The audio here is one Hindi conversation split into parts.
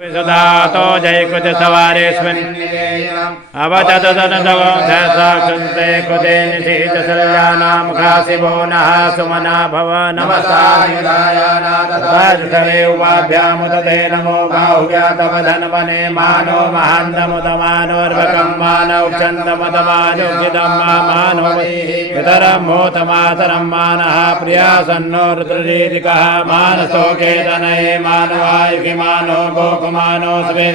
विसुदातो जयकुज सवारेस्मिन् अवचतुतनतवंसहस्राक्षन्ते कुते निशीतशल्यानां घासिवो नः सुमना भव नमस्तायुधायानादे उपाभ्यामुदते नमो बाहुव्यातवधन्वने मानो महान्तमुदमानोर्वकं मानौक्षन्तमुदमानुक्षितं मानो पितरं मोतमातरं मानः प्रिया सन्नो रुद्रजीतिकः मानसो केतनये मानवायुकि मानो गोकुमानो स्वे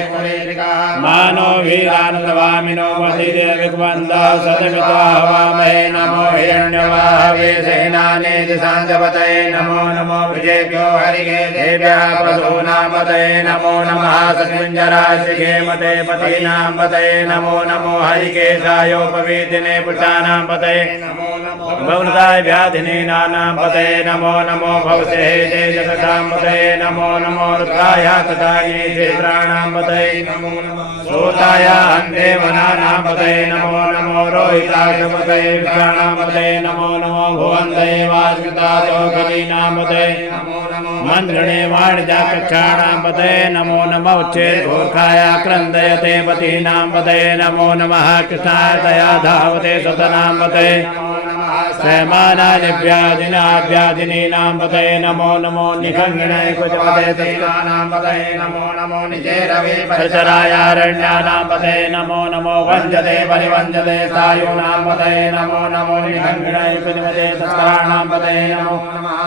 मानो वीरानुवामिनो मधीरे विग्वन्दः सतमितो हवामहे नमो हिरण्यवाहवे सेनानेति साञ्जपतये नमो नमो विजेभ्यो हरिगे देव्याः पशूनां पतये नमो नमः सत्कुञ्जराशिखे मते पतीनां पतये नमो नमो हरिकेशायोपवीतिने पुषाणां पतये भवनताय व्याधिने नानां पतये नमो नमो भवसे तेजसां पतये नमो नमो रुद्राय तथा क्षेत्राणां पतये नमो नमः सोताय अन्देवनानां पतये नमो नमो रोहिताय पतये विषाणां पतये नमो नमो भुवन्दये वास्मितातोकलीनां पतये नमो नमो मन्त्रणे वाणिजाकक्षाणां पतये नमो नमः उच्चेर्घोर्खाय क्रन्दयते पतीनां पतये नमो नमः कृष्णाय दया धावते सतनां पतये श्रमानादिव्याधिनाभ्याधिनीनां पतये नमो नमो निखङ्गिणे कुजपते तैलानां पतये नमो नमो निजे रवि परिसरायारण्यानां पतये नमो नमो वञ्जते परिवञ्जते सायूनां पतये नमो नमो निखङ्गिणे कुजपते तस्कराणां पतये नमो नमः